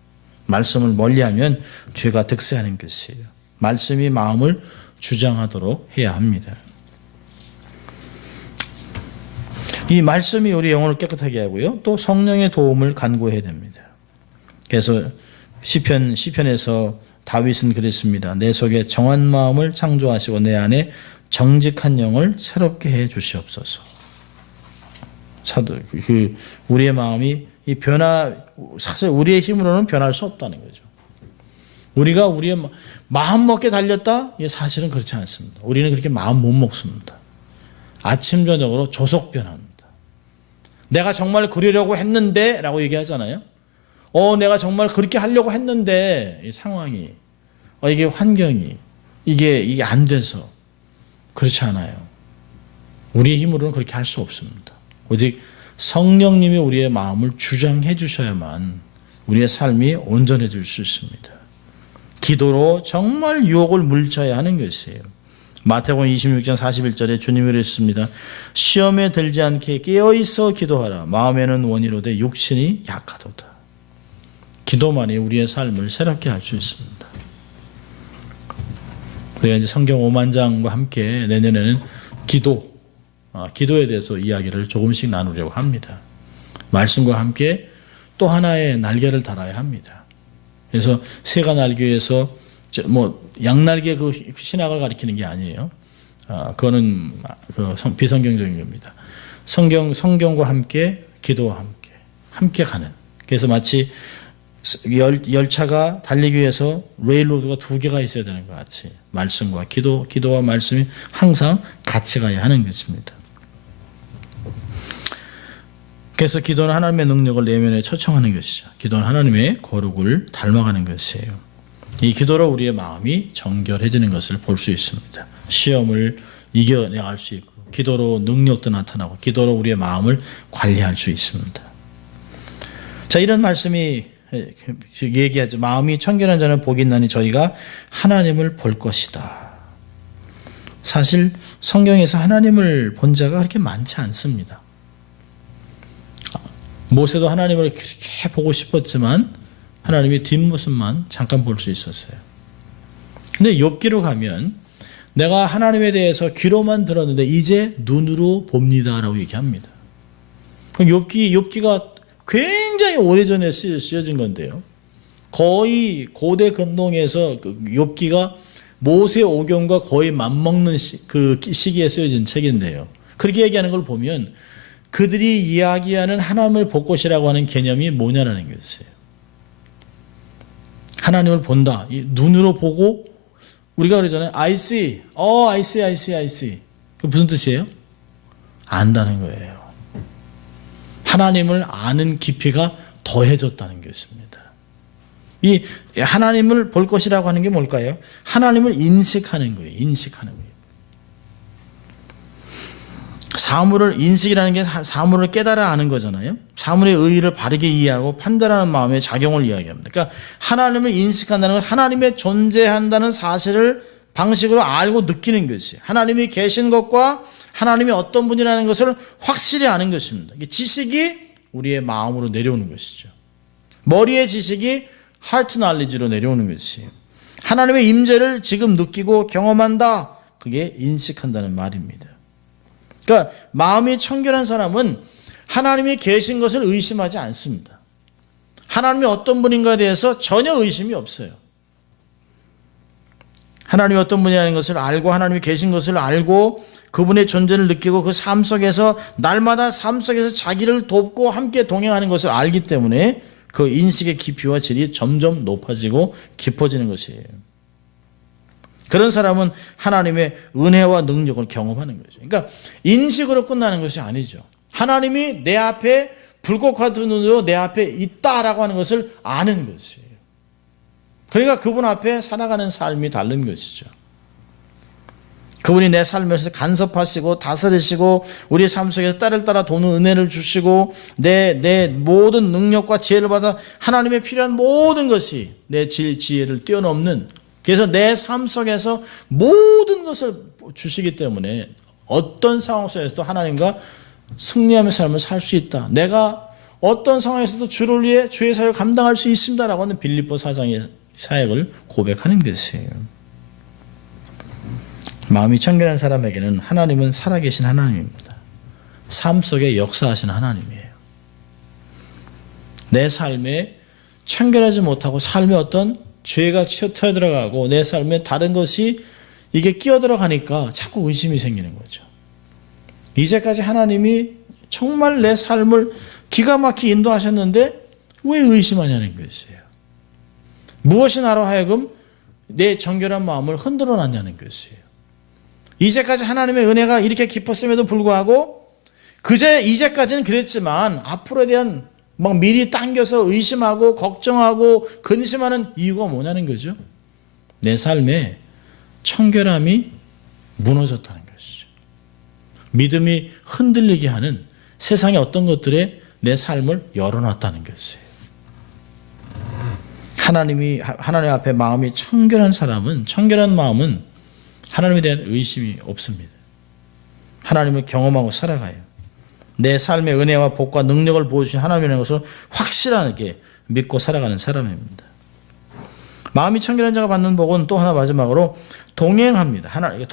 말씀을 멀리하면 죄가 득세하는 것이에요. 말씀이 마음을 주장하도록 해야 합니다. 이 말씀이 우리 영혼을 깨끗하게 하고요, 또 성령의 도움을 간구해야 됩니다. 그래서 시편에서 다윗은 그랬습니다. 내 속에 정한 마음을 창조하시고 내 안에 정직한 영을 새롭게 해 주시옵소서. 우리의 마음이 사실 우리의 힘으로는 변할 수 없다는 거죠. 우리가 우리의 마음 먹게 달렸다? 사실은 그렇지 않습니다. 우리는 그렇게 마음 못 먹습니다. 아침 저녁으로 조속 변합니다. 내가 정말 그러려고 했는데 라고 얘기하잖아요. 내가 정말 그렇게 하려고 했는데 이 상황이, 이게 환경이, 이게 안 돼서. 그렇지 않아요. 우리의 힘으로는 그렇게 할 수 없습니다. 오직 성령님이 우리의 마음을 주장해 주셔야만 우리의 삶이 온전해질 수 있습니다. 기도로 정말 유혹을 물리쳐야 하는 것이에요. 마태복음 26장 41절에 주님이 그랬습니다. 시험에 들지 않게 깨어있어 기도하라. 마음에는 원이로되 육신이 약하도다. 기도만이 우리의 삶을 새롭게 할 수 있습니다. 우리가 이제 성경 5만 장과 함께 내년에는 기도에 대해서 이야기를 조금씩 나누려고 합니다. 말씀과 함께 또 하나의 날개를 달아야 합니다. 그래서 새가 날기 위해서 양날개 그 신학을 가리키는 게 아니에요. 그거는 비성경적인 겁니다. 성경과 함께 기도와 함께 가는. 그래서 마치 열차가 달리기 위해서 레일로드가 2개가 있어야 되는 것 같이 말씀과 기도와 말씀이 항상 같이 가야 하는 것입니다. 그래서 기도는 하나님의 능력을 내면에 초청하는 것이죠. 기도는 하나님의 거룩을 닮아가는 것이에요. 이 기도로 우리의 마음이 정결해지는 것을 볼 수 있습니다. 시험을 이겨내갈 수 있고, 기도로 능력도 나타나고, 기도로 우리의 마음을 관리할 수 있습니다. 자, 이런 말씀이 얘기하죠. 마음이 청결한 자는 복이 있나니 저희가 하나님을 볼 것이다. 사실 성경에서 하나님을 본 자가 그렇게 많지 않습니다. 모세도 하나님을 그렇게 보고 싶었지만 하나님의 뒷모습만 잠깐 볼 수 있었어요. 근데 욥기로 가면 내가 하나님에 대해서 귀로만 들었는데 이제 눈으로 봅니다라고 얘기합니다. 그럼 욥기가 굉장히 오래전에 쓰여진 건데요. 거의 고대 근동에서 욥기가 모세 오경과 거의 맞먹는 그 시기에 쓰여진 책인데요. 그렇게 얘기하는 걸 보면 그들이 이야기하는 하나님을 볼 것이라고 하는 개념이 뭐냐라는 것이에요. 하나님을 본다. 눈으로 보고 우리가 그러잖아요. I see. I see, I see, I see. 그 무슨 뜻이에요? 안다는 거예요. 하나님을 아는 깊이가 더해졌다는 것입니다. 이 하나님을 볼 것이라고 하는 게 뭘까요? 하나님을 인식하는 거예요. 인식하는 거예요. 사물을 인식이라는 게 사물을 깨달아 아는 거잖아요. 사물의 의의를 바르게 이해하고 판단하는 마음의 작용을 이야기합니다. 그러니까 하나님을 인식한다는 건 하나님의 존재한다는 사실을 방식으로 알고 느끼는 것이 하나님이 계신 것과 하나님이 어떤 분이라는 것을 확실히 아는 것입니다. 지식이 우리의 마음으로 내려오는 것이죠. 머리의 지식이 하트 날리지로 내려오는 것이에요. 하나님의 임재를 지금 느끼고 경험한다. 그게 인식한다는 말입니다. 그러니까 마음이 청결한 사람은 하나님이 계신 것을 의심하지 않습니다. 하나님이 어떤 분인가에 대해서 전혀 의심이 없어요. 하나님이 어떤 분이라는 것을 알고 하나님이 계신 것을 알고 그분의 존재를 느끼고 그 삶 속에서 날마다 삶 속에서 자기를 돕고 함께 동행하는 것을 알기 때문에 그 인식의 깊이와 질이 점점 높아지고 깊어지는 것이에요. 그런 사람은 하나님의 은혜와 능력을 경험하는 거죠. 그러니까 인식으로 끝나는 것이 아니죠. 하나님이 내 앞에 불꽃 같은 눈으로 내 앞에 있다라고 하는 것을 아는 것이에요. 그러니까 그분 앞에 살아가는 삶이 다른 것이죠. 그분이 내 삶에서 간섭하시고 다스리시고 우리 삶 속에서 딸을 따라 도는 은혜를 주시고 내 모든 능력과 지혜를 받아 하나님의 필요한 모든 것이 내 지혜를 뛰어넘는, 그래서 내 삶 속에서 모든 것을 주시기 때문에 어떤 상황 속에서도 하나님과 승리하며 삶을 살 수 있다. 내가 어떤 상황에서도 주를 위해 주의 사역을 감당할 수 있습니다라고 하는 빌립보 4장의 사역을 고백하는 것이에요. 마음이 청결한 사람에게는 하나님은 살아계신 하나님입니다. 삶 속에 역사하신 하나님이에요. 내 삶에 청결하지 못하고 삶에 어떤 죄가 튀어 들어가고 내 삶에 다른 것이 이게 끼어 들어가니까 자꾸 의심이 생기는 거죠. 이제까지 하나님이 정말 내 삶을 기가 막히게 인도하셨는데 왜 의심하냐는 것이에요. 무엇이 나로 하여금 내 정결한 마음을 흔들어 놨냐는 것이에요. 이제까지 하나님의 은혜가 이렇게 깊었음에도 불구하고 이제까지는 그랬지만 앞으로에 대한 막 미리 당겨서 의심하고 걱정하고 근심하는 이유가 뭐냐는 거죠. 내 삶에 청결함이 무너졌다는 것이죠. 믿음이 흔들리게 하는 세상의 어떤 것들에 내 삶을 열어놨다는 것이에요. 하나님 앞에 마음이 청결한 마음은 하나님에 대한 의심이 없습니다. 하나님을 경험하고 살아가요. 내 삶의 은혜와 복과 능력을 보여주신 하나님이라는 것을 확실하게 믿고 살아가는 사람입니다. 마음이 청결한 자가 받는 복은 또 하나 마지막으로 동행합니다. 하나님과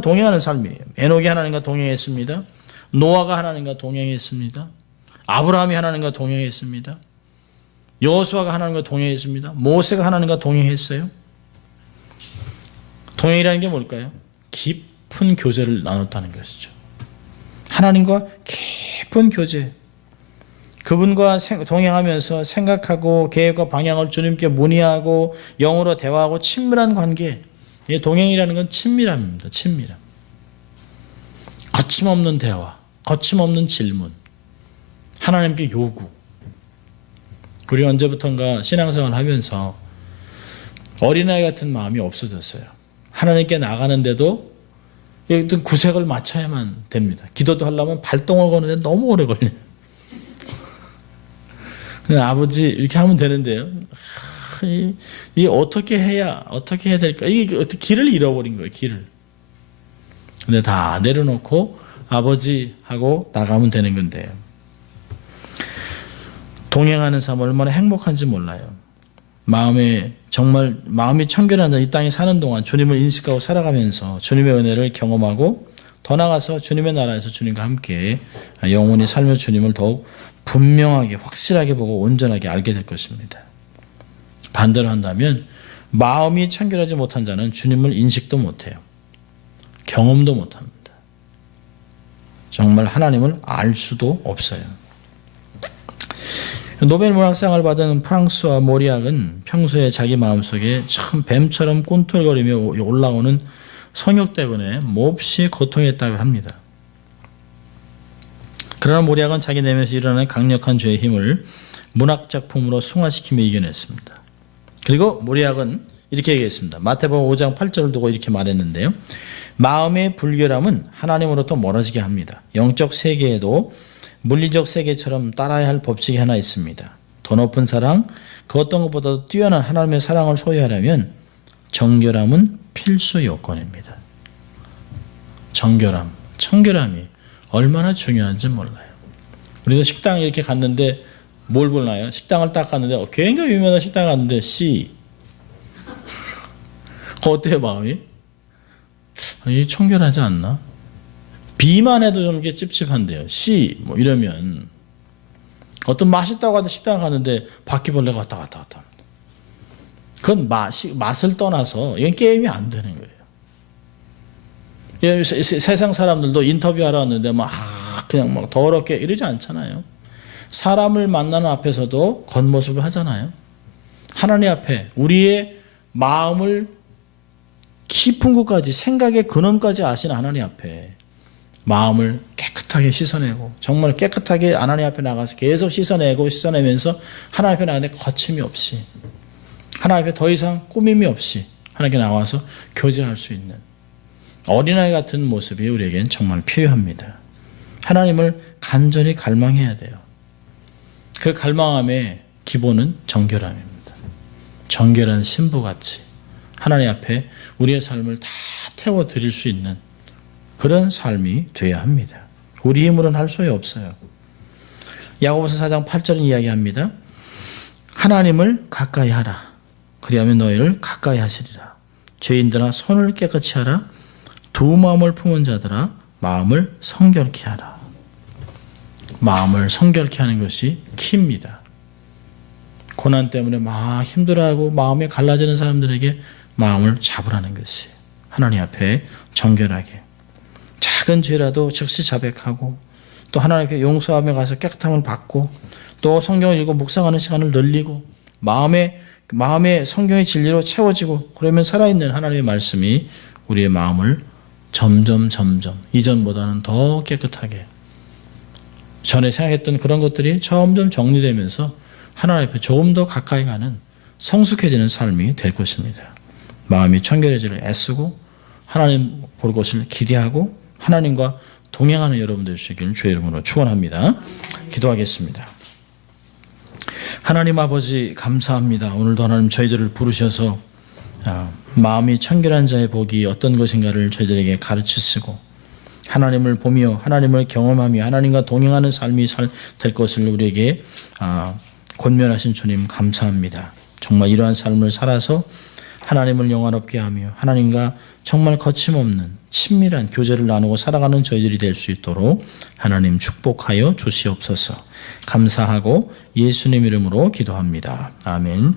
동행하는 삶이에요. 에녹이 하나님과 동행했습니다. 노아가 하나님과 동행했습니다. 아브라함이 하나님과 동행했습니다. 여호수아가 하나님과 동행했습니다. 모세가 하나님과 동행했어요. 동행이라는 게 뭘까요? 깊은 교제를 나눴다는 것이죠. 하나님과 깊은 교제. 그분과 동행하면서 생각하고 계획과 방향을 주님께 문의하고 영으로 대화하고 친밀한 관계. 동행이라는 건 친밀함입니다. 친밀함. 거침없는 대화, 거침없는 질문, 하나님께 요구. 우리 언제부턴가 신앙생활을 하면서 어린아이 같은 마음이 없어졌어요. 하나님께 나가는데도 구색을 맞춰야만 됩니다. 기도도 하려면 발동을 거는데 너무 오래 걸려요. 아버지 이렇게 하면 되는데요. 이 어떻게 해야 될까? 이게 어떻게 길을 잃어버린 거예요. 길을. 근데 다 내려놓고 아버지 하고 나가면 되는 건데요. 동행하는 삶 얼마나 행복한지 몰라요. 마음이 청결한 이 땅에 사는 동안 주님을 인식하고 살아가면서 주님의 은혜를 경험하고 더 나아가서 주님의 나라에서 주님과 함께 영원히 살며 주님을 더욱 분명하게 확실하게 보고 온전하게 알게 될 것입니다. 반대로 한다면 마음이 청결하지 못한 자는 주님을 인식도 못해요. 경험도 못합니다. 정말 하나님을 알 수도 없어요. 노벨 문학상을 받은 프랑스와 모리악은 평소에 자기 마음속에 참 뱀처럼 꿈틀거리며 올라오는 성욕 때문에 몹시 고통했다고 합니다. 그러나 모리악은 자기 내면에서 일어나는 강력한 죄의 힘을 문학작품으로 승화시키며 이겨냈습니다. 그리고 모리악은 이렇게 얘기했습니다. 마태복음 5장 8절을 두고 이렇게 말했는데요. 마음의 불결함은 하나님으로부터 멀어지게 합니다. 영적 세계에도 물리적 세계처럼 따라야 할 법칙이 하나 있습니다. 더 높은 사랑, 그 어떤 것보다도 뛰어난 하나님의 사랑을 소유하려면 정결함은 필수 요건입니다. 정결함, 청결함이 얼마나 중요한지 몰라요. 우리도 식당에 이렇게 갔는데 뭘 보나요? 식당을 딱 갔는데 굉장히 유명한 식당에 갔는데 C. 그거 어때요, 마음이? 이 청결하지 않나? B만 해도 좀 이렇게 찝찝한데요. C 뭐 이러면 어떤 맛있다고 하는 식당 갔는데 바퀴벌레가 왔다 갔다 합니다. 그건 맛을 떠나서 이건 게임이 안 되는 거예요. 세상 사람들도 인터뷰하러 왔는데 막 그냥 막 더럽게 이러지 않잖아요. 사람을 만나는 앞에서도 겉모습을 하잖아요. 하나님 앞에 우리의 마음을 깊은 곳까지 생각의 근원까지 아시는 하나님 앞에 마음을 깨끗하게 씻어내고 정말 깨끗하게 하나님 앞에 나가서 계속 씻어내면서 하나님 앞에 나가는데 거침이 없이 하나님 앞에 더 이상 꾸밈이 없이 하나님께 나와서 교제할 수 있는 어린아이 같은 모습이 우리에겐 정말 필요합니다. 하나님을 간절히 갈망해야 돼요. 그 갈망함의 기본은 정결함입니다. 정결한 신부같이 하나님 앞에 우리의 삶을 다 태워드릴 수 있는 그런 삶이 되어야 합니다. 우리 힘으로는 할 수 없어요. 야고보서 4장 8절은 이야기합니다. 하나님을 가까이 하라. 그리하면 너희를 가까이 하시리라. 죄인들아 손을 깨끗이 하라. 두 마음을 품은 자들아 마음을 성결케 하라. 마음을 성결케 하는 것이 키입니다. 고난 때문에 막 힘들어하고 마음이 갈라지는 사람들에게 마음을 잡으라는 것이 하나님 앞에 정결하게 작은 죄라도 즉시 자백하고 또 하나님께 용서하며 가서 깨끗함을 받고 또 성경을 읽고 묵상하는 시간을 늘리고 마음에 성경의 진리로 채워지고 그러면 살아있는 하나님의 말씀이 우리의 마음을 점점 이전보다는 더 깨끗하게 전에 생각했던 그런 것들이 점점 정리되면서 하나님 앞에 조금 더 가까이 가는 성숙해지는 삶이 될 것입니다. 마음이 청결해지를 애쓰고 하나님 볼 것을 기대하고 하나님과 동행하는 여러분 되시길 주의 이름으로 축원합니다. 기도하겠습니다. 하나님 아버지 감사합니다. 오늘도 하나님 저희들을 부르셔서 마음이 청결한 자의 복이 어떤 것인가를 저희들에게 가르치시고 하나님을 보며 하나님을 경험하며 하나님과 동행하는 삶이 될 것을 우리에게 권면하신 주님 감사합니다. 정말 이러한 삶을 살아서 하나님을 영화롭게 하며 하나님과 정말 거침없는 친밀한 교제를 나누고 살아가는 저희들이 될 수 있도록 하나님 축복하여 주시옵소서. 감사하고 예수님 이름으로 기도합니다. 아멘.